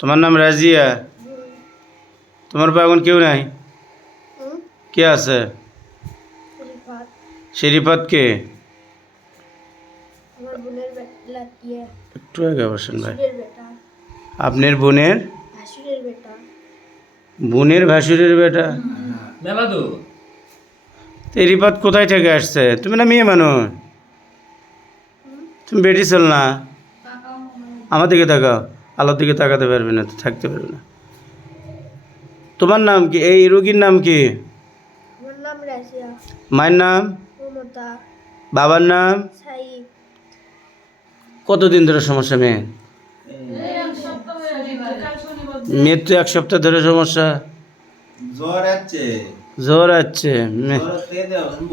তোমার নাম রাজিয়া। তোমার পা এখন কেউ নাই? কে আছে? শেরিফাত কে? আমার বোনের বেটা একটু আগে বসেন ভাই আপনার বোনের? বোনের ভাসুরের বেটা? এই রিপাত কোথায় থেকে আসছে? তুমি না মেয়ে মানুষ? তুমি বেটি চল না? আমার দিকে তাকাও। আলোর দিকে তাকাতে পারবে না থাকতে পারবে না। তোমার নাম কি? এই রোগীর নাম কি? মায়ের নাম? বাবার নাম? সাইদ। কতদিন ধরে সমস্যা মেয়ে মেয়ের তো এক সপ্তাহ ধরে সমস্যা। জ্বর আছে। জ্বর আছে।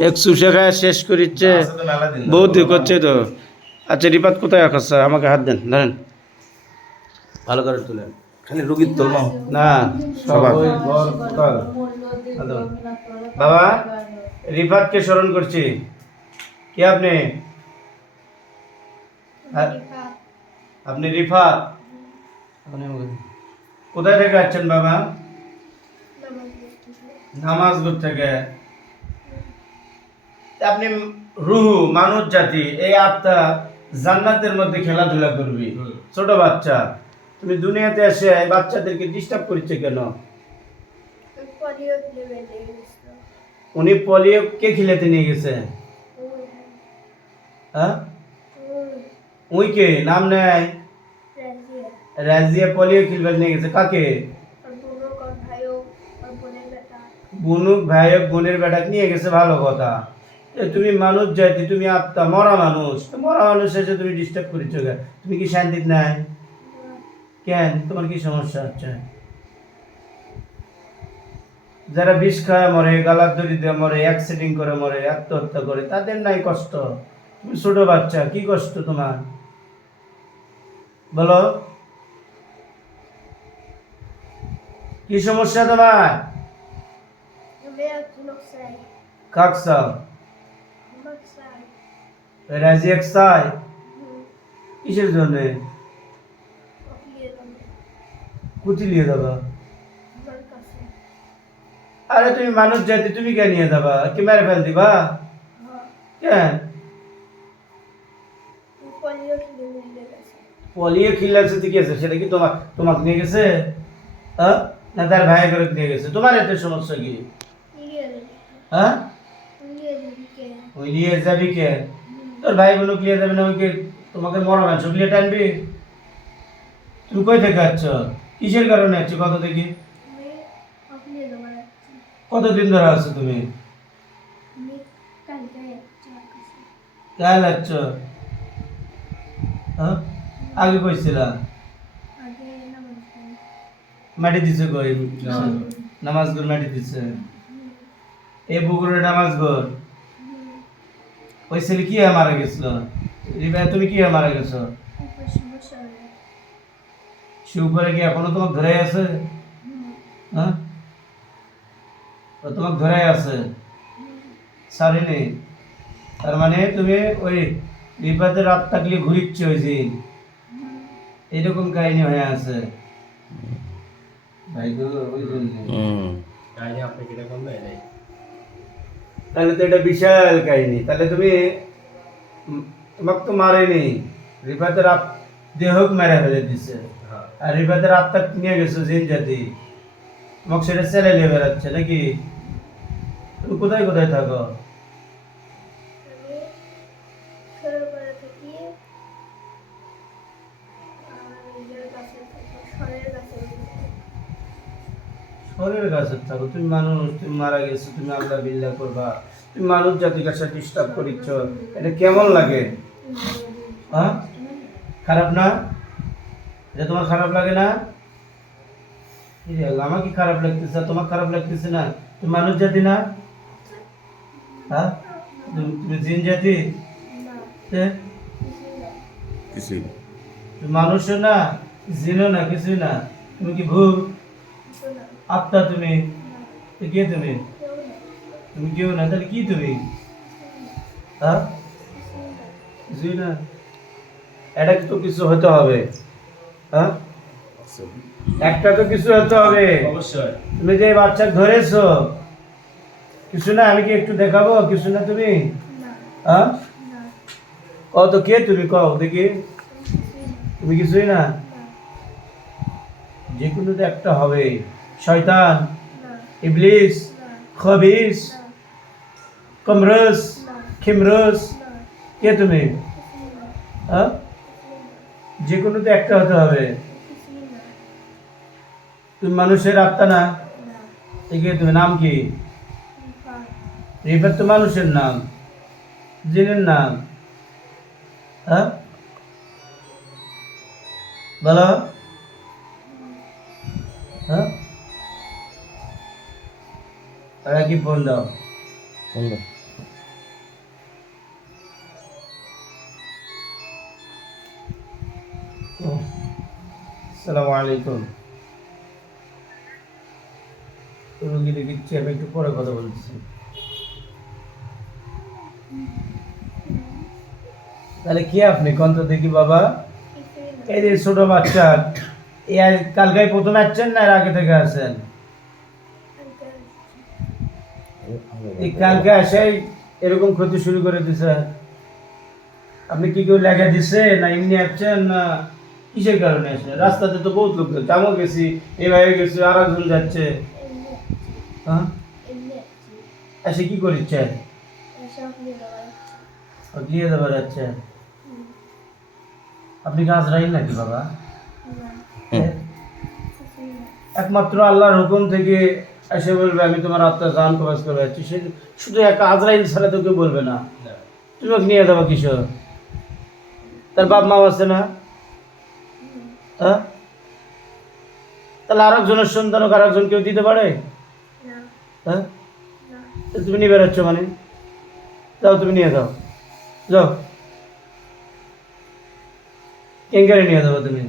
এক খায় শেষ করিচ্ছে। বহুত দিক হচ্ছে তো। আচ্ছা রিপাত কোথায় আঁকাচ্ছে আমাকে হাত দেন ধরেন। ভালো করে তুলেন। খালি রুগীর তোলমা না বাবা রিফাতকে স্মরণ করছি। কে আপনি? হ্যাঁ, আপনি রিফাত? কোথায় থেকে আসছেন বাবা? নামাজগুর থেকে। আপনি রুহু মানুষ জাতি এই আত্মা জান্নাতের মধ্যে খেলাধুলা করবি। ছোট বাচ্চা। তুমি দুনিয়াতে এসে বাচ্চাদেরকে ডিস্টার্ব করছে কেন? উনি পলিও কে খিলাতে নিয়ে গেছে? হ্যাঁ? উই কে? নাম নেয় রাজিয়া পলিও খিলবার নিয়ে গেছে। কাকে? বুনুক ভাইয়ের বোনের বেটা নিয়ে গেছে, ভালো কথা। তুমি মানুষ যাইতে তুমি আত্মা, মরা মানুষ। মরা মানুষ এসে তুমি ডিস্টার্ব করেছ? তুমি কি শান্তিত নাই? কেন? তোমার কি সমস্যা হচ্ছে? যারা বিষ খায় মরে গালার দড়ি দিয়ে মরে অ্যাক্সিডেন্ট করে মরে আত্মহত্যা করে তাদের নাই কষ্ট। তুমি ছোট বাচ্চা কি কষ্ট তোমার? বলো। কি সমস্যা তোমার? কাক রাজি এক কিসের জন্য? কুচি নিয়ে যাবা। আরে তুমি মানুষ জাতি, তুমি কে নিয়ে যাবা? কি মেরে ফেল দিবা? কেন? পলিও খিলাছে ঠিক আছে? সেটা কি তোমার তোমাকে নিয়ে গেছে? হ্যাঁ? না তার ভাই করে নিয়ে গেছে? তোমার এত সমস্যা কি? হ্যাঁ? নিয়ে যাবি কে? তোর ভাই বোন নিয়ে যাবে না ওইকে তোমাকে মরা মাংস নিয়ে টানবি? তুমি কই থেকে আছ কিসের কারণে আছো? কত যাচ্ছি কতদিন ধরে আছো তুমি? কাল আছ। হ্যাঁ? আগে কইছিলা? মাটি দিছে কই? নামাজ ঘর। মাটি দিছে। এই পুকুরে নামাজ ঘর? ওই ছেলে কি মারা গেছিল? তুমি কি মারা গেছো? সে উপরে কি এখনও তোমাকে ধরে আছে? হ্যাঁ? ও তোমাকে ধরে আছে সারিনি তার মানে তুমি ওই রিপাতে রাত থাকলে ঘুরিচ্ছ ওই দিন এইরকম কাহিনী হয়ে আছে। ভাই গো ওই জন্য। কাহিনী আপনি কীরকম নেই? তাহলে তো এটা বিশাল কাহিনী। তাহলে তুমি তোমাকে তো মারেনি। রিফাতের আপ দেহক মেরে ফেলে দিছে। আর রিফাতের আত্মা নিয়ে গেছো জিন জাতি। তোমাকে সেটা ছেলে নিয়ে বেড়াচ্ছে নাকি? তুমি কোথায় কোথায় থাকি। শরীরের কাছে থাকো। তুমি মানুষ, তুমি মারা গেছো, তুমি আল্লাহ বিল্লাহ করবা। তুমি মানুষ জাতির কাছে ডিস্টার্ব করিচ্ছ। এটা কেমন লাগে? হ্যাঁ? খারাপ না? এটা তোমার খারাপ লাগে না? আমার কি খারাপ লাগতেছে? তোমার খারাপ লাগতেছে না? তুমি মানুষ জাতি না? হ্যাঁ? তুমি- জিন জাতি? কিছুই না। তুমি মানুষও না জিনও না কিছুই না। তুমি কি ভূত আত্মা তুমি? কে তুমি? তুমি কেউ না তাহলে কি তুমি? হ্যাঁ? কিছুই না। এটা তো কিছু হতে হবে। হ্যাঁ? একটা তো কিছু হতে হবে। অবশ্যই। তুমি যে বাচ্চা ধরেছো কিছু না আমি কি একটু দেখাবো? কিছু না তুমি? হ্যাঁ? না। কত কে তুমি? কও দেখি। তুমি কিছুই না? যে কোনো তো একটা হবে। শয়তান না। ইবলিস না। খবিস কমরস খিমরস কে তুমি? হ্যাঁ? যে কোনো তো একটা হতে হবে। তুমি মানুষের আত্মা না? একে তুমি নাম কি? রিফাত তো মানুষের নাম। জিনের নাম। হ্যাঁ? বলো। হ্যাঁ? কি ফোন দাও। সালাম আলাইকুম। রুগী দেখিচ্ছি, আমি একটু পরে কথা বলতেছি তাহলে কি আপনি? কন্ত দেখি বাবা। এই যে ছোট বাচ্চা এই কালকে প্রথম আসছেন না এর আগে থেকে আসেন? এই কালকে আসাই এরকম ক্ষতি শুরু করে দিছে। আপনি কি কেউ লেখা দিছে, না এমনি আসছেন, না কিসের কারণে আসছেন রাস্তাতে তো বহুত লোক যাচ্ছে আমিও গেছি এভাবে গেছি আর একজন যাচ্ছে। হ্যাঁ? এসে কি নিয়ে দিয়ে দেবার যাচ্ছেন আপনি কি আজরাইল নাকি বাবা? হ্যাঁ? একমাত্র আল্লাহর হুকুম থেকে এসে বলবে আমি তোমার আত্মা জান কবাজ করে যাচ্ছি। সে শুধু এক আজরাইল ছাড়া তো কেউ বলবে না। না। তুমি নিয়ে যাব কিশোর। তার বাপ মা আছে না? হ্যাঁ? তাহলে আর একজনের সন্তানক আর একজন কেউ দিতে পারে? হ্যাঁ? তুমি নিয়ে বেরোচ্ছ মানে? যাও তুমি নিয়ে যাও। যাও। কেঙ্কারে নিয়ে যাব তুমি?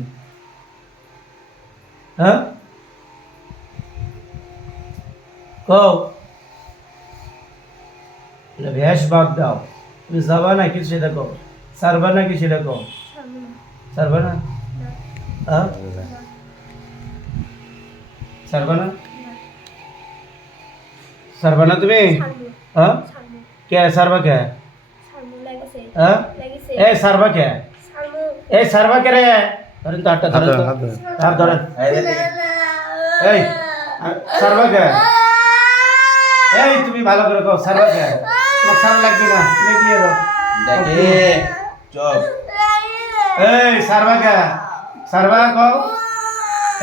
হ্যাঁ? কও। ভ্যাস বাদ দাও। তুমি যাবা নাকি সেটা কও। সারবা নাকি সেটা কও। সামনে সারবা না? না হ্যাঁ না সারবা না না সারবা না তুমি সামনে হ্যাঁ সামনে কে সারবা কে সামনে লাগেছে হ্যাঁ লাগেছে এ সারবা কে সামনে এই সারবা কে রে ধরেন তো আটটা ধরেন তো হাত ধরেন এই আর সারবা কে এই তুমি ভালো করে কও সারবা কে তোমার সার লাগবে না তুমি দিয়ে দাও দেখে চপ এই সারবা কে সারবা কও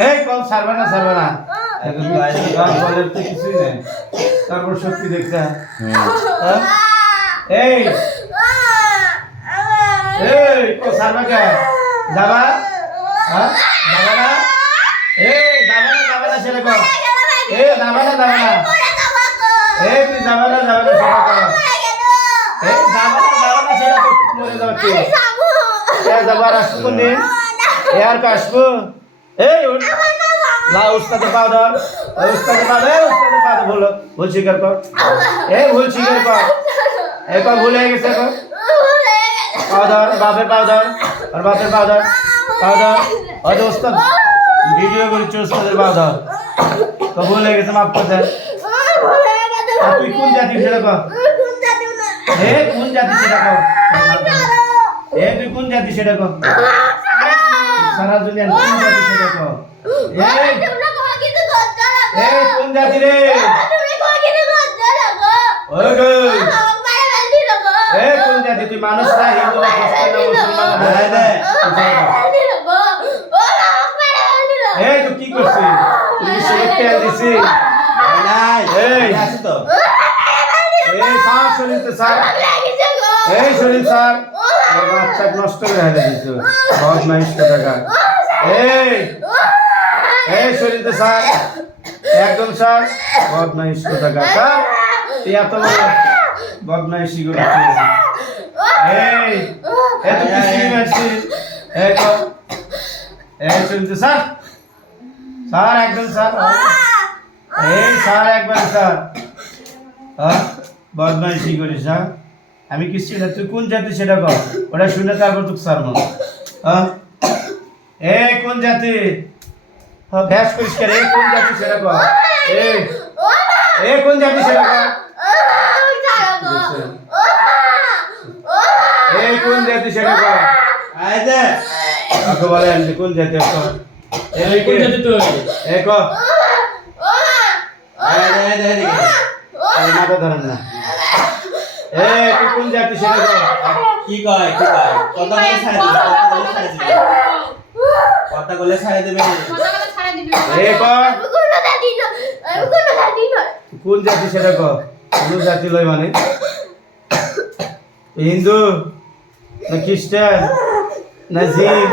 এই কও সারবা না সারবা না। এখন গান বলের তো কিছুই নেই। তারপর শক্তি দেখতে হ্যাঁ? এই। এই কও সারবা কে? যাবা? হ্যাঁ? যাবা না? এই যাবা না যাবা না সেটা কও এই যাবা না যাবা না। এই তুই যাবা না যাবা না সেটা কও এই যাবা না যাবা না সেটা কও মরে যাবা তুই। যাবা। আর আসব কোন দিন এ আর কা আসব এই উঠ। লা উস্তাদে পা ধর। ওই উস্তাদে পা ধর। উস্তাদে পা ধর বলো ভুল স্বীকার কর। এই ভুল স্বীকার কর। এই পা ভুল হয়ে গেছে কর পা ধর, বাপের পা ধর, আর বাপের পা ধর পা ধর। ওই উস্তাদ, ভিডিও করছে উস্তাদের পা ধর। তো ভুল হয়ে গেছে, মাফ করে দেন তুই কোন জাতি সেটা কর? এ কোন জাতি সেটা কর? এ তুই কোন জাতি সেটা কর? সারা দুনিয়ার কোন জাতি সেটা কর এই এই কোন জাতি রে? ওই গো। এই কোন জাতি? তুই মানুষ না হিন্দু না খ্রিস্টান না মুসলমান না এই নে। এই তুই কি করছিস? তুই শরীর তেল দিছিস নাই এই। আছে তো। এই স্যার শরীরতে স্যার এই শরীর স্যার। বাচ্চা নষ্ট করে দিছ বহুত নাইস টাকা এই স্যার একদম স্যার নাইস টাকা স্যার তুই এত বদমাইশি করছিস এই এত কিছু মারছিস স্যার স্যার একদম স্যার এই স্যার একবার স্যার হ্যাঁ বদমাইশি করিস হ্যাঁ আমি কিছু না তুই কোন জাতি সেটা কর ওটা শুনে তারপর স্যার মন হ্যাঁ? এই কোন জাতি? হ্যাঁ ভ্যাস করিস কেন? এই কোন জাতি সেটা কর এই কোন জাতি সেটা কর কোন জাতি সেটা কর আয় দে। বলেন কোন জাতি কোন জাতি তুই? আয় দে আয় ধরেন না। এই তুই কোন জাতি সেটা কি কয় কি কয়? কথা বলে ছাড়ে দিবে কথা বলে ছাড়ে দিবে। কথা বলে ছাড়ে দিবে। এই কর। কোন জাতি সেটা কর। কোন জাতি লয় মানে? হিন্দু না খ্রিস্টান না জিন?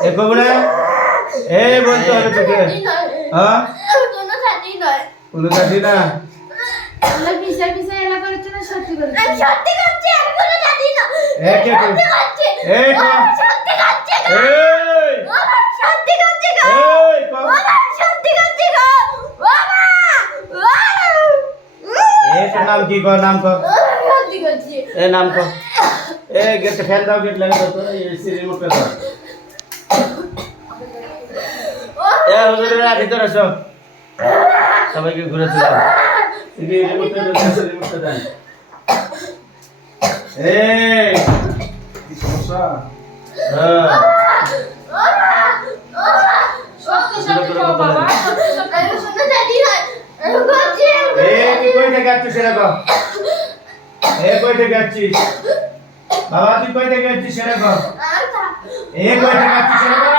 এ কব না? এ বলতে হবে তোকে। হ্যাঁ? কোন জাতি না। আমরা পিছায় পিছায় এলা করেছে না সত্যি করেছে সত্যি করছি আমি কোনো জানি না। এ কে কর সত্যি করছি। এই কর সত্যি করছি গো। এই। বাবা সত্যি করছি গো। এই কর বাবা সত্যি করছি গো। বাবা এ তোর নাম কি নাম সত্যি করছি। এ নাম কর এ গেট ফ্যান দাও গেট লাগে দাও এই সি রিমোট করে দাও এ হুজুরেরা ভিতরে আসো সবাইকে ঘুরে চলো। সিডি রিমোট করে দাও সি রিমোট করে এই কি সমস্যা? হ্যাঁ। বাবা তুই কই থেকে আসছিস সেটা এ কই থেকে সেটা কর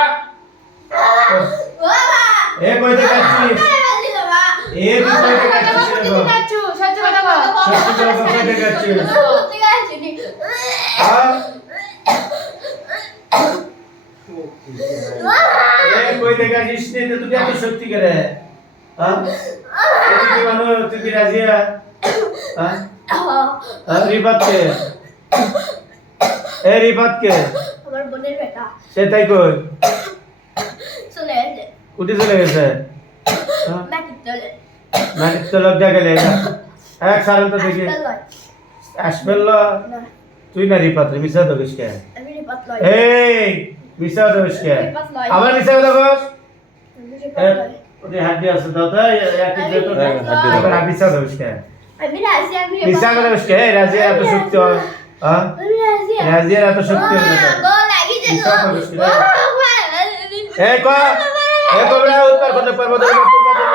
এ কই থেকে বাবা। এ কর? সত্যি কথা বল সত্যি করে সত্যি হ্যাঁ কই তো তুই এত সত্যি করে? হ্যাঁ তুই তুই কি হ্যাঁ হ্যাঁ কে এ কে আমার বোনের বেটা। সে তাই কই? চলে উঠে চলে গেছে? হ্যাঁ মাটির তো লজ্জা গেলে এক সারেন তো দেখি। লয়। তুই না রিপাত মিশা তো কে। এই মিশা তো কে আবার মিশা তো বস? রিপাত হাড্ডি আছে দাও এক আমি দিন তো রিপাত লয়। আবার মিশা তো কে আমি রাজি, আমি মিশা লয়। কে রাজিয়া এত শক্তি হয়। হ্যাঁ? আমি রাজি। এত শক্তি হয় না লাগিছে গো। মিশা তো কে বাবা, এই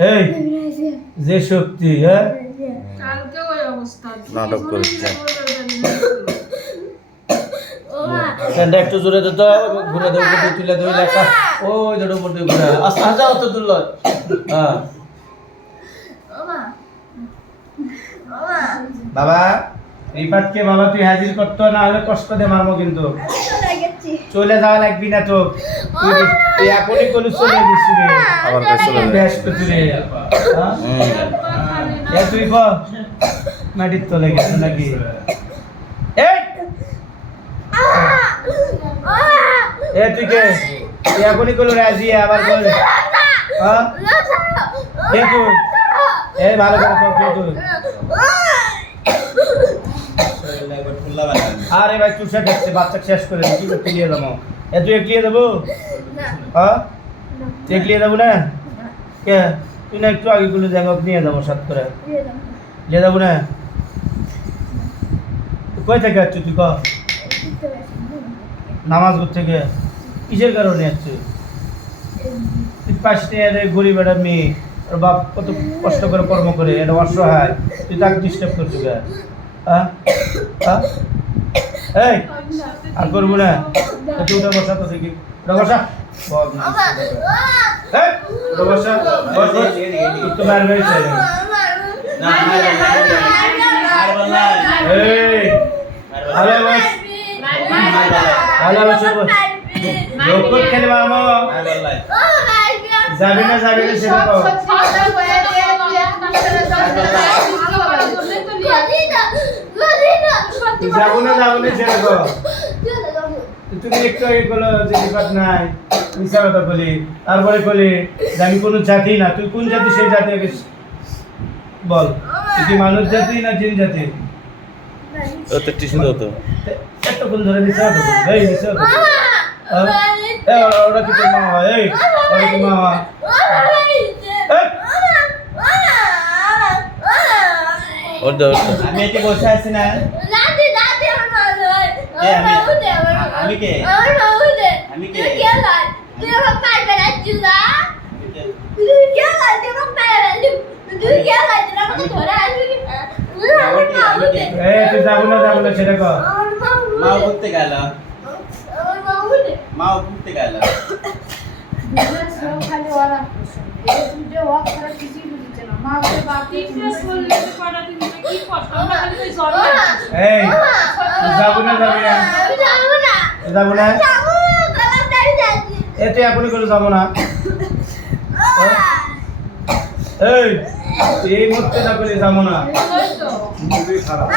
এই যে শক্তি হ্যাঁ? কালকে ওই অবস্থা নাটক করেছে। ফ্যানটা একটু জোরে দে তো ঘুরে দেবো উপর তুলে দেবো লেখা ওই দুটো উপর দিয়ে ঘুরে। আস্তে আস্তে অত দূর লয়। হ্যাঁ। বাবা রিপাতকে বাবা তুই হাজির করতো না হলে কষ্ট দে মারবো কিন্তু। চলে যাওয়া লাগবি না তো। এখনই কোনো চলে গেছি রে। আবার কই চলে করছি রে। হ্যাঁ? এ তুই ক মাটির তলে গেছিস নাকি? এই এ তুই কে? এখনই করল রাজি? আবার বল। হ্যাঁ? কে তুই? এ ভালো করে কর, কে তুই? আরে ভাই তুষা দেখছে বাচ্চা শেষ করে কি করতে নিয়ে যাব এ তুই একলিয়ে দেবো? হ্যাঁ? তুই একলিয়ে দেবো না? কে? তুই না একটু আগে গুলো জায়গা নিয়ে যাব সাত করে। নিয়ে যাব। না? কই থেকে আসছিস তুই? ক? নামাজ করতে থেকে? কিসের কারণে আসছিস তুই পাশে এর গরিব একটা মেয়ে। ওর বাপ কত কষ্ট করে কর্ম করে এটা অসহায়। তুই তাকে ডিস্টার্ব করছিস কে? হ্যাঁ হ্যাঁ? এই আর করব না তো তুই ওটা বসা। তো দেখি ওটা বসা। যাবি না যাবি না সেটা যাব না যাব না সেটা কও। তুমি একটু আগে বলো যে বিপদ নাই মিশা কথা বলি তারপরে বলি যে আমি কোনো জাতি না তুই কোন জাতি সেই জাতি আগে বল তুই মানুষ জাতি না জিন জাতি তো টিস্যু দাও তো এতক্ষণ ধরে মিশা কথা বলি এই মিশা কথা ওরা- ওরা কি তোর মা হয় এই ওরা কি মা হয় ওর দাও আমি এটি বসে আছি না। আমি কে? আমি কে? তুই আমার পায়ে বেড়াচ্ছিস না তুই কে লাই তুই আমার পায়ে বেড়াচ্ছিস তুই কে লাই তুই আমাকে ধরে আসবি আমার মা উঠে এই তুই যাব না যাব না সেটা কর। মা মা গেল। আমার মা মা গেল। খালি ওরা তুই যে ওয়াক করা কিছুই এই যাব না যাবি না। যাব না। এ তুই এখনই করে যাব না। এই এই মুহূর্তে না করে যাব খারাপ।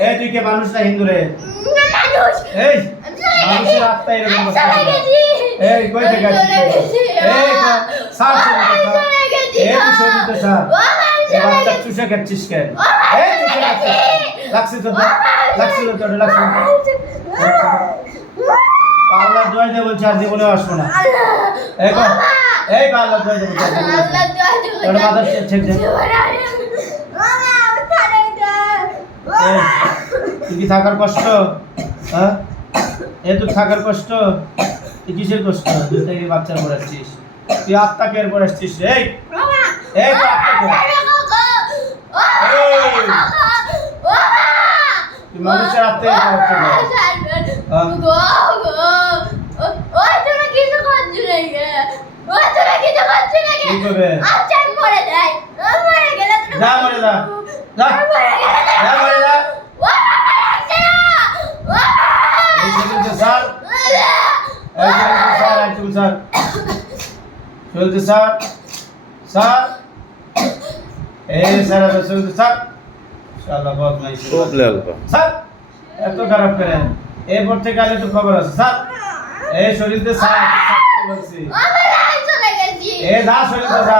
এই, তুই কে মানুষ না হিন্দু রে এই মানুষের আত্মা এরকম। এই কই থেকে এই এই তুই শরীরে সার এই বাচ্চা চুষে খাচ্ছিস কেন এই চুষে খাচ্ছিস লাগছে তো লাগছিল তো লাগছে আল্লাহ দোয়া দিয়ে বলছে আর জীবনে আসব না কর এই আল্লাহ তোর দে। থাকার কষ্ট হ্যাঁ এ তোর থাকার কষ্ট তুই কিসের কষ্ট তুই থেকে বাচ্চার পর আসছিস তুই আত্মাকে এর পর আসছিস এই এই তুই মানুষের আত্মাকে পর আসছিস কি করবে যা মরে যা। যা। যা মরে যা। এই শরীরতে স্যার। এই স্যার একদম স্যার। শরীরতে স্যার। স্যার। এই স্যার আবার শরীরতে স্যার। শালা বহুত নাই খুব স্যার এত খারাপ করেন। এরপর থেকে আলে তো খবর আছে। স্যার এই শরীরতে স্যার বলছি? এ যা শরীরতে যা।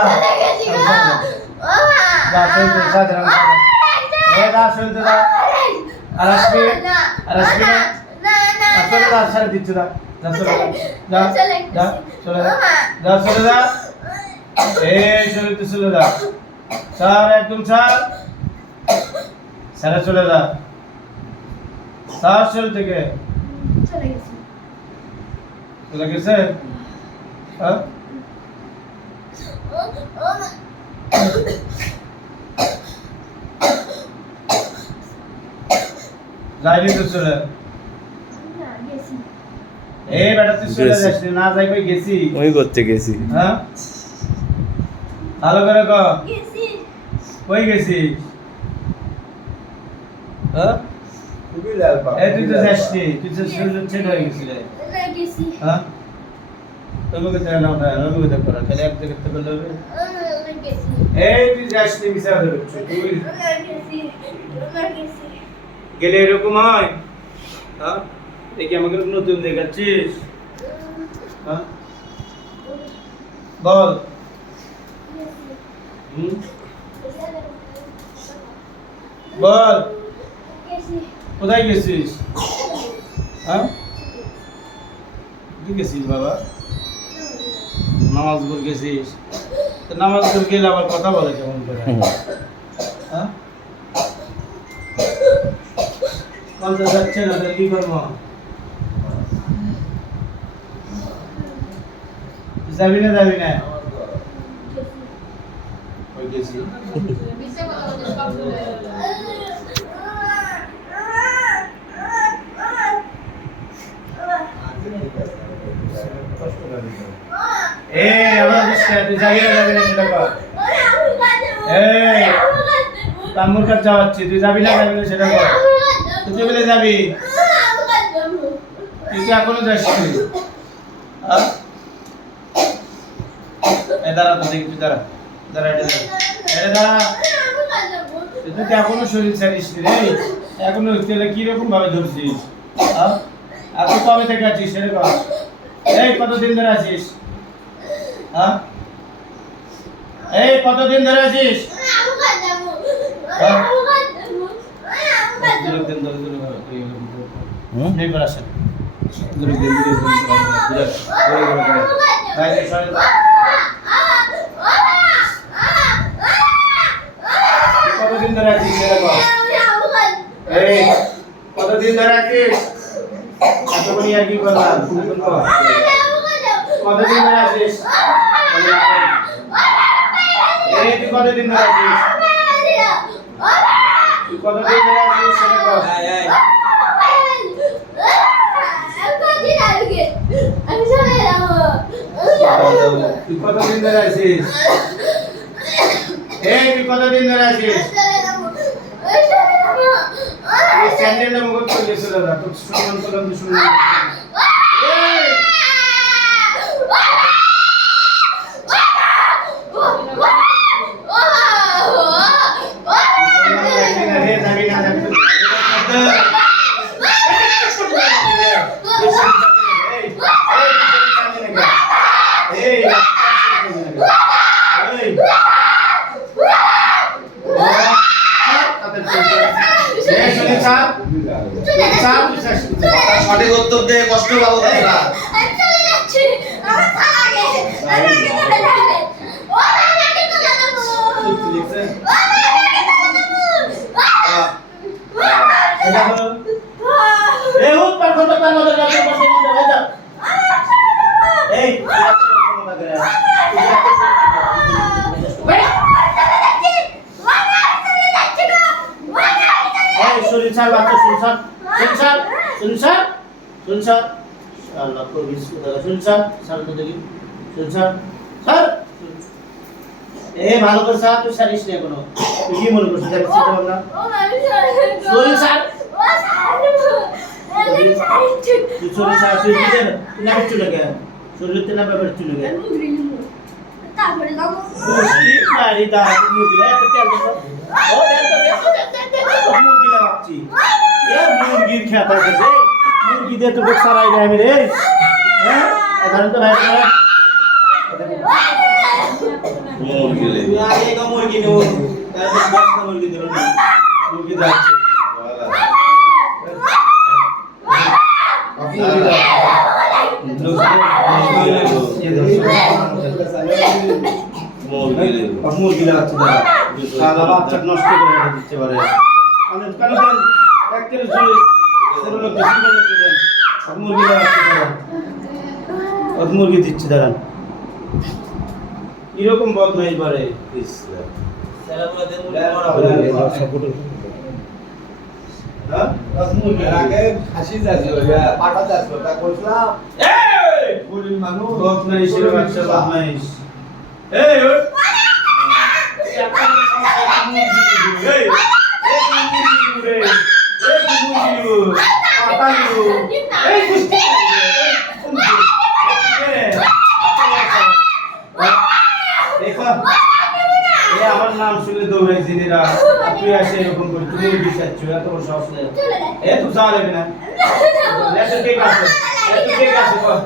যা যা যা এ যা আর আসবি আর আসবি চলে যা সারে দিচ্ছি যা। যা চলে যা। চলে যা। যা চলে যা। চলে যা। স্যার একদম স্যার স্যারে চলে যা। স্যার শরীর থেকে। চলে গেছে? হ্যাঁ? যাইনি তো চলে। এই বেটা তুই চলে যাস না যাই কই গেছি। ওই করতে গেছি। হ্যাঁ? ভালো করে ক। কই গেছিস হ্যাঁ? খুবই লাল এই তুই তো যাসনি তুই তো শরীর ছেড়ে হয়ে গেছিলে। হ্যাঁ? তোমাকে তো না না নবী কথা করা তাহলে এক জায়গা থেকে করলে হবে এই তুই যাসনি মিশা ধরে তুই গেলে এরকম হয় হ্যাঁ দেখি আমাকে নতুন দেখাচ্ছিস হ্যাঁ বল হুম বল কোথায় গেছিস হ্যাঁ তুই গেছিস বাবা নামাজ পড় গেছিস? তো নামাজ পড় গেলে আবার কথা বলে কেমন করে? হ্যাঁ? বলতে যাচ্ছে না তাহলে কি করব? যাবি না যাবি না? ওই গেছি মিশে কথা বলতে সব ভুলে গেল। Ah! তুই যাবি না সেটা কর। তুই যাবি না যাবি সেটা তুই বলে যাবি। তুই কি এখনও? এ, দাঁড়া দাঁড়া। এটা দাঁড়া। তুই শরীর ছাড়িস রে। এখনও, তাহলে কীরকম ভাবে ধরছিস? আর তুই কবে থেকে আছিস সেটা এই, কতদিন ধরে আছিস? হ্যাঁ এই কতদিন ধরে আছিস দিন ধরে ধরে ধরে তুই এরকম করে কর। হুম? নেই করে আসেন দুরুক দিন ধরে ধরে ধরে ধরে ধরে ধরে। ভাই, এই সরে যা। তুই কতদিন ধরে আছিস কতদিন ধরে আছিস এতক্ষণই আর কি করলাম। কতদিন ধরে আছিস এই তুই কতদিন ধরে আছিস তুই কতদিন ধরে আছিস সেটা কর এই, এই। তুই কতদিন ধরে আছিস এই তুই কতদিন ধরে আছিস এই স্যান্ডেলটা মুখ করে চলে যা তোর সম্মান করলাম তুই শুনবি না। এই! সম্মান রাখবি না রে, যাবি না, যাবি না। তুই শুনবি না রে। এই, এই, তুই শুনবি না রে। এই, এই, তাদের চলছে। এই, শুনি চাপ। চাপ, তুই চাস। দিয়ে কষ্ট পাবো তোমরা আমি চলে যাচ্ছি। আমার খালা গেছে আমি আগে চলে যাবে ও আমি আগে চলে যাব তুই লিখছে? ও আমি আগে চলে যাব এটা হলো এই উঠ পার করতে পার মধ্যে রাখতে পারতে মধ্যে হয়ে যা এই তুই রাখতে পারতে মধ্যে করে তুই রাখতে এই শরীর ছাড় বাচ্চা শুন ছাড় শুন ছাড় শুন ছাড় শুন ছাড় আল্লাহ কো বিস্কুট দাদা শুন ছাড় ছাড় তো দেখি শুন ছাড় ছাড় এ ভালো করে ছাড় তুই ছাড়িস না এখনও তুই কি মনে করছিস আমি চিন্তা ভাবনা শরীর ছাড় তুই শরীর ছাড় তুই তুই না চলে গে শরীরতে না ব্যাপারে তারপরে না এত তেল ও তেল না ভাবছি এ মুরগির খেতা মুরগি দিয়ে তো সারাই দেয় আমি রে হ্যাঁ মুরগি মুরগি মুরগি যাচ্ছে। মুরগি নেব মুরগি লাগাচ্ছে দাদা সাদা বাচ্চা নষ্ট করে দিচ্ছে পারে মানে কেন দেন এক কেজি চলে সেগুলো বেশি করে দিতে দেন আর মুরগি দিচ্ছে দাঁড়ান এরকম বদমাইশ পারে ইসলাম দেখো এই আমার নাম শুনে দৌড়ে জিনিরা তুই আসে এরকম করে তুমি বিচারছো এত বড় সাহস নেই এ তুই যাওয়া যাবে না। এত ঠিক আছে এত ঠিক আছে কর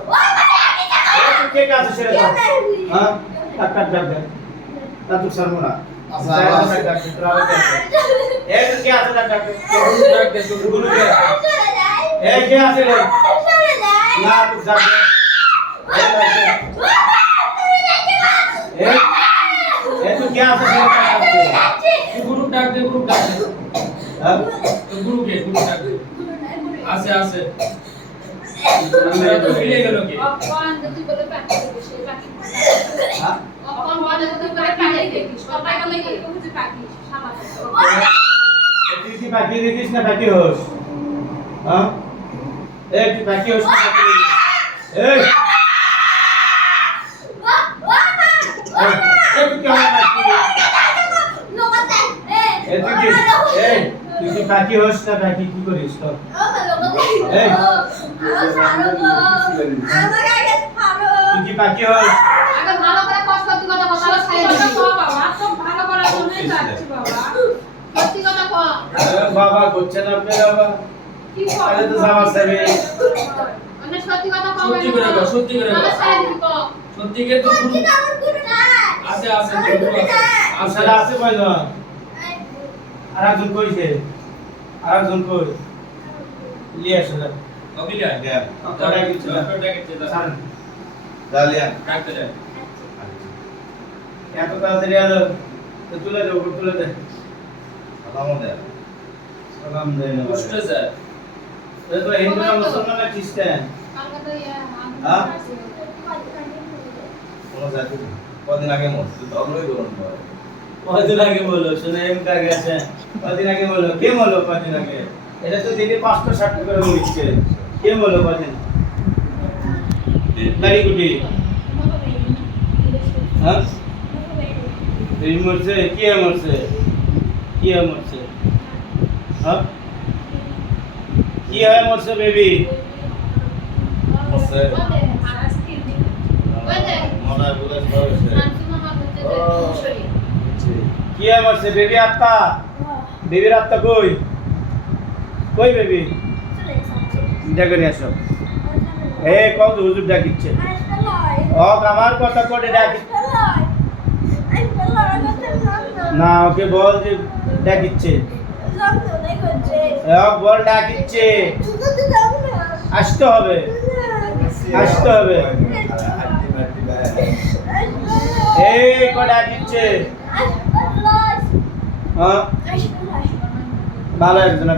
এত ঠিক আছে সেটা কর হ্যাঁ? টাক টাক ডাক দে তা তুই সারবো না। আচ্ছা, যাই আচ্ছা। ডাক ডাক দে তোরা আগে ডাক দে এ তুই কে আছে? ডাক ডাক দে ডাক দে তুই গুলো কে এ কে আছে রে? না তুই ডাক দে এ ডাক দে এ? এ তুই কে আছে ডাক দে ডাক দে হ্যাঁ ডাক দে আছে আছে পাখি দেখিস, এই পাখি। হ্যাঁ তুই বলে পাখি দেখিস, কথায় বলে কি? বুঝি পাখি, সামান্য। তুই কি বাকি দেখিস না বাকি হোস হ্যাঁ এ তুই বাকি হোস না বাকি দেখিস? এই বাবা এই এই তুই কি এই পাখি হোস না কি করিস? তো তুই কি পাখি হোস? আগে করে বাবা সব ভালো বাবা সত্যি কথা কও বাবা? করছেন আপনি বাবা কি আরে তো জামা সাবে সত্যি করে কও, সত্যি করে কও। সত্যি কে তো আছে আছে গুরু আছে। আছে কয়জন আর একজন কইছে আর একজন কই? লিয়ে আসো যা। অবিলা দেন ওটা কিছু না। ওটা কিছু না ছাড়েন। দালিয়া ডাকতে যায় এত তাড়াতাড়ি আলো তো তুলে দে উপর তুলে দে। সালামও দেন সালাম দেয় না কষ্ট যায় এ তো হিন্দু না মুসলমান না খ্রিস্টান। কালকে তো ইয়া হ্যাঁ? কোনো জাতি কদিন আগে মরছে ধর্মই গ্রহণ করে কদিন আগে বলল শুনে এম কা গেছে। কদিন আগে বলল কে বলল কদিন আগে? এটা তো দিনে পাঁচটা ষাট করে মরিচ্ছে কে বলল কদিন? নারী কুটি। হ্যাঁ? এই মরছে? কে মরছে? কে মরছে? হ্যাঁ? কি হয় মরছে বেবি? মরছে। মরার বয়স হয়েছে কি মরছে? বেবি আত্মা? বেবির আত্মা কই? কই বেবি? চিন্তা করে আসো এ কত হুজুর ডাকিচ্ছে। ও আমার কথা করে ডাকি না, ওকে বল যে ডাকিচ্ছে। বল ডাকিচ্ছে। আসতে হবে। আসতে হবে। এই কো ডাকিচ্ছে। হ্যাঁ ভালো একজন